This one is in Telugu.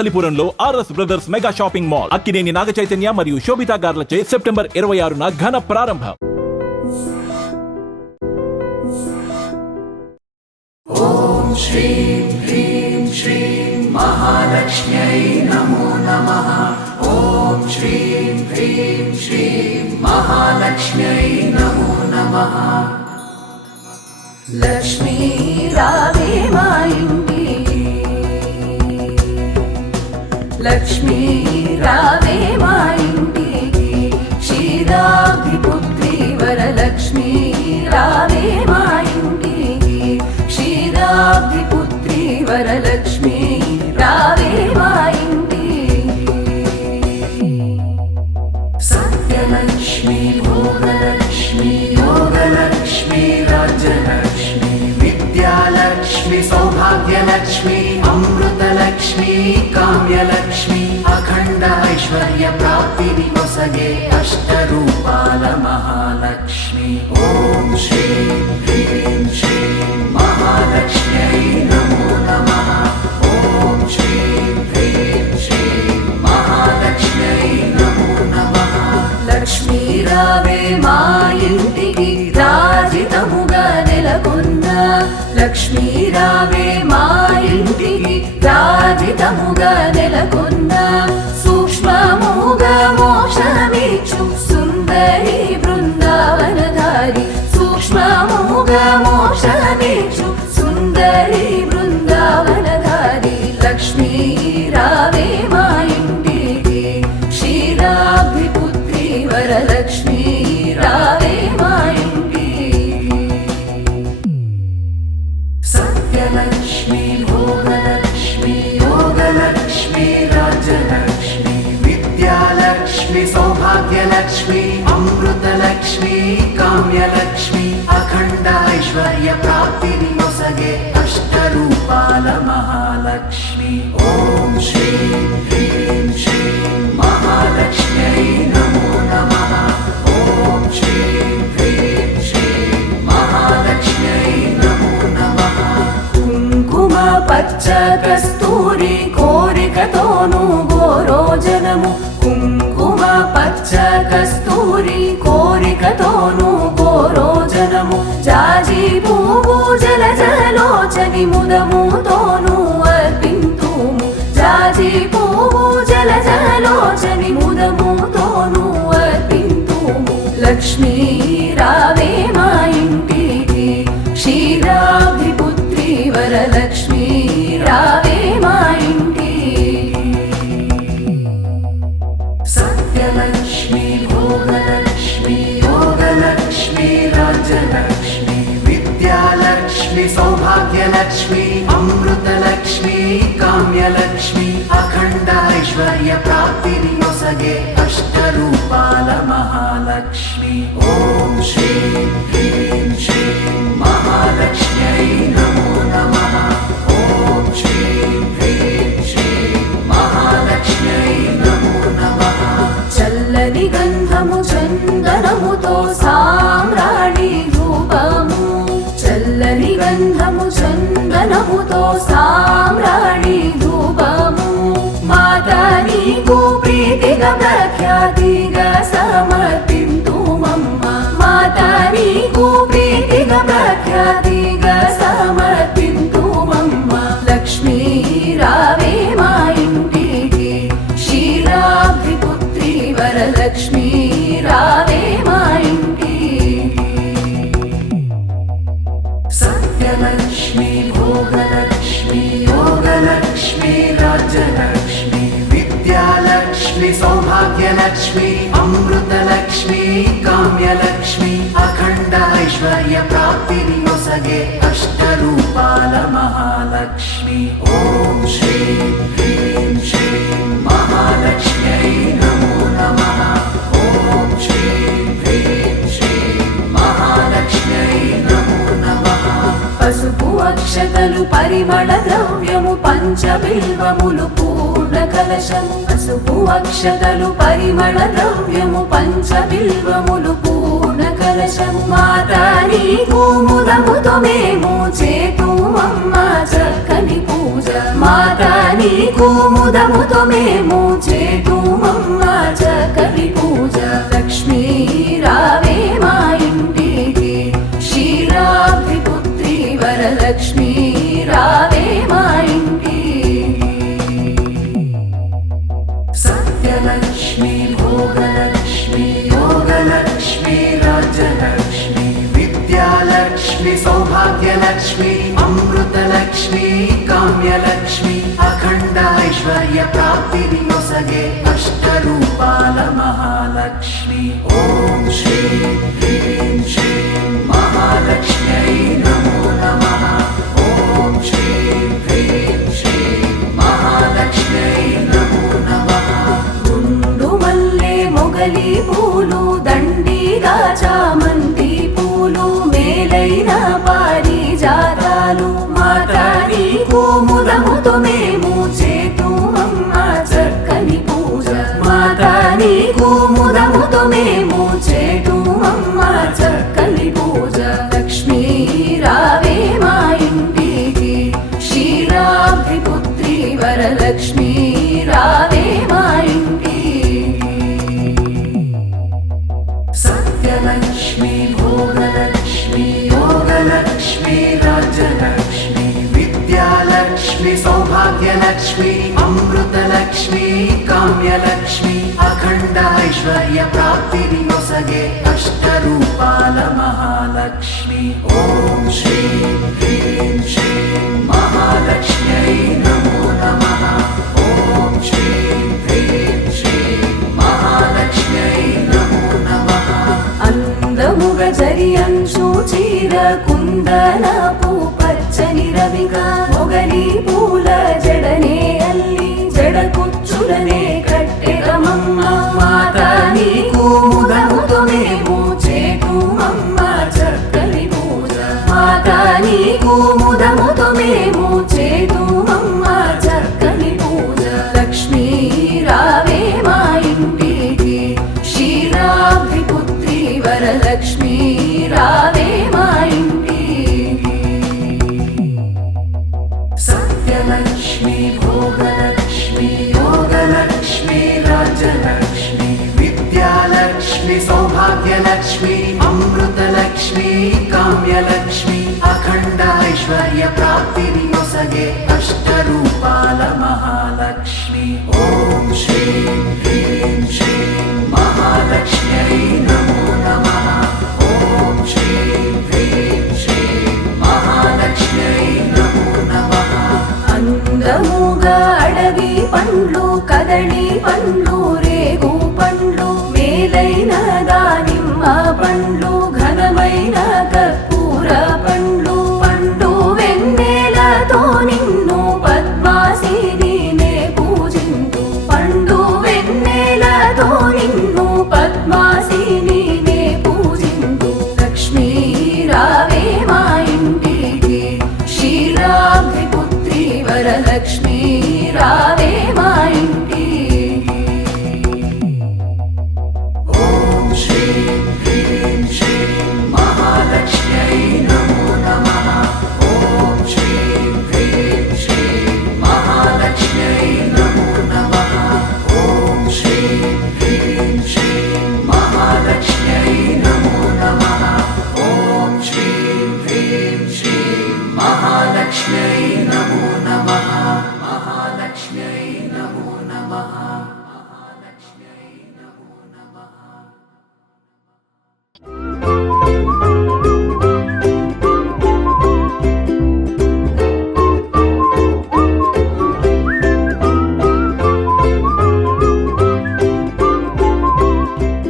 వనస్థలిపురంలో RS brothers mega shopping mall Akkineni Naga Chaitanya మరియు శోభితా గార్లచే సెప్టెంబర్ 26న ఘన ప్రారంభం. ఓం శ్రీం హ్రీం శ్రీం మహాలక్ష్మ్యై నమో నమః. ఓం శ్రీం హ్రీం శ్రీం మహాలక్ష్మ్యై నమో నమః. లక్ష్మీ రావే మా ఇంటికి, లక్ష్మీ రావే మా ఇంటికి, క్షీరాబ్ది పుత్రి వరలక్ష్మీ రావే మా ఇంటికి, క్షీరాబ్ది పుత్రి వరలక్ష్మీ రావే మా ఇంటికి. సత్యలక్ష్మీ భోగలక్ష్మీ యోగలక్ష్మీ రాజ్యలక్ష్మీ విద్యాలక్ష్మి సౌభాగ్యలక్ష్మి అమృతలక్ష్మి కామ్యలక్ష్మి అఖండ ఐశ్వర్య ప్రాప్తిని వసగే అష్టరూపాల మహాలక్ష్మి. ఓం శ్రీం హ్రీం శ్రీం మహాలక్ష్మ్యై నమో నమః. ఓం శ్రీం హ్రీం శ్రీం మహాలక్ష్మ్యై నమో నమః. లక్ష్మీ రావే మా ఇంటికి రాజితముగా నెలకొన్న, లక్ష్మీ రావే మా ఇంటికి రాజితముగా నెలకొన్న, సూక్ష్మముగా మోక్షమిచ్చు సుందరి బృందావనధారి, సూక్ష్మముగా మోక్షమిచ్చు సుందరి బృందావనధారి. లక్ష్మీ రావే మా ఇంటికి, క్షీరాబ్ది పుత్రి వరలక్ష్మీ రావే మా ఇంటికి. సత్యలక్ష్మి భోగలక్ష్మి యోగలక్ష్మి రాజ్యలక్ష్మి విద్యాలక్ష్మి సౌభాగ్యలక్ష్మి అమృతలక్ష్మి కామ్యలక్ష్మి అఖండ ఐశ్వర్య ప్రాప్తిని వసగే అష్టరూపాల మహాలక్ష్మి. ఓం శ్రీం హ్రీం శ్రీం మహాలక్ష్మ్యై నమో నమః. ఓం శ్రీం హ్రీం శ్రీం మహాలక్ష్మ్యై నమో నమః. కుంకుమ పచ్చ కస్తూరి కోరికతోను గోరోజనము, కుంకుమ పచ్చ కస్తూరి కోరికతోను గోరోజనము, జాజి పువ్వు జలజలోచని ముదముతోను అర్పింతుము, జాజి పువ్వు జలజలోచని ముదముతోను అర్పింతుము. లక్ష్మీ రావే మా ఇంటికి, క్షీరాబ్ది పుత్రి వరలక్ష్మీ రావే మా ఇంటికి. సత్యలక్ష్మి భోగలక్ష్మి యోగలక్ష్మి రాజ్యలక్ష్మి విద్యాలక్ష్మి సౌభాగ్యలక్ష్మి అమృతలక్ష్మి కామ్యలక్ష్మి అఖండ ఐశ్వర్య ప్రాప్తిని వసగే అష్టరూపాల మహాలక్ష్మి. ఓం శ్రీం హ్రీం శ్రీం మహాలక్ష్మ్యై నమో నమః. ఓం శ్రీం హ్రీం శ్రీం మహాలక్ష్మ్యై నమో నమః. చల్లని గంధము చందనముతో సామ్రాణి ధూపము, చల్లని గంధము చందనముతో సామ్రాణి ధూపము, మాతా నీకు ప్రీతిగా ప్రఖ్యాతిగా సమర్పింతుమమ్మ, మాతా నీకు ప్రీతిగా ప్రఖ్యాతిగా సమర్పింతుమమ్మ. లక్ష్మీ రావే మా ఇంటికి, క్షీరాబ్ది పుత్రి వరలక్ష్మీ రావే మా ఇంటికి. సత్యలక్ష్మి భోగలక్ష్మి యోగలక్ష్మి రాజ్యలక్ష్మి విద్యాలక్ష్మి సౌభాగ్యలక్ష్మి అమృతలక్ష్మి కామ్యలక్ష్మి అఖండ ఐశ్వర్య ప్రాప్తిని వసగే అష్టరూపాల మహాలక్ష్మి. ఓం శ్రీం హ్రీం శ్రీం మహాలక్ష్మ్యై నమో నమః. ఓం శ్రీం హ్రీం శ్రీం మహాలక్ష్మ్యై నమో నమః. పసుపు అక్షతలు పరిమళ ద్రవ్యము పంచబిల్వములు పూర్ణ కలశము, పసుపు అక్షతలు పరిమళ ద్రవ్యము పంచబిల్వములు పూర్ణ కలశము మాతా నీకు ముదముతో మేము చేతుమమ్మ చక్కని పూజ మాతా నీకు ముదముతో మేము చేతుమమ్మ చక్కని పూజ లక్ష్మీ రావే మా ఇంటికి క్షీరాబ్ది పుత్రి వరలక్ష్మీ రావే మా ఇంటికి सत्यलक्ष्मी भोगलक्ष्मी योगलक्ष्मी राज्यलक्ष्मी विद्यालक्ष्मी सौभाग्यलक्ष्मी अमृतलक्ष्मी काम्यलक्ष्मी अखंड ऐश्वर्य प्राप्ति नొసగే अष्टरूपाल महालक्ष्मी ॐ श्रीं ह्रीं श्रीं महालक्ष्म्यै नमो नमः ॐ श्रीं ह्रीं श्रीं महालक्ष्म्यै नमो नमः గుండుమల్లె మొగలి పూలు దండిగా చామంతి పూలు మేలైన పారిజాతాలు మాతా నీకు ముదముతో మేము చేతుమమ్మ చక్కని పూజ మాతా నీకు ముదముతో మేము చేతుమమ్మ చక్కని పూజ లక్ష్మీ రావే మా ఇంటికి క్షీరాబ్ది పుత్రి వరలక్ష్మీ రావే మా ఇంటికి सत्यलक्ष्मी भोगलक्ष्मी योगलक्ष्मी राज्यलक्ष्मी विद्यालक्ष्मी सौभाग्यलक्ष्मी अमृतलक्ष्मी काम्यलक्ष्मी अखंड ऐश्वर्य प्राप्ति नొసగే अष्टरूपाल महालक्ष्मी ॐ श्रीं ह्रीं श्रीं महालक्ष्म्यै नमो नमः ॐ श्रीं ह्रीं श्रीं महालक्ष्म्यै नमो नमः అందముగ జరి అంచు చీర కుందనపు పచ్చని రవిగా మొగలి పూల జడనే అల్లి జడ కుచ్చులనే కట్టెదమమ్మ మాతా నీకు ముదముతో మేము చేతుమమ్మ చక్కని పూజ మాతా నీకు ముదముతో మేము చేతుమమ్మ చక్కని పూజ లక్ష్మీ రావే మా ఇంటికి క్షీరాబ్ది పుత్రి వరలక్ష్మీ రావే మా ఇంటికి सत्यलक्ष्मी भोगलक्ष्मी योगलक्ष्मी राज्यलक्ष्मी विद्यालक्ष्मी सौभाग्यलक्ष्मी अमृतलक्ष्मी काम्यलक्ष्मी अखंड ऐश्वर्य प्राप्ति नొసగే अष्टरूपाल महालक्ष्मी ॐ श्रीं ह्रीं श्रीं महालक्ष्म्यै नमो नमः ॐ श्रीं ह्रीं श्रीं महालक्ष्म्यै नमो नमः అందముగా అడవి పండ్లు కదళి పండ్లు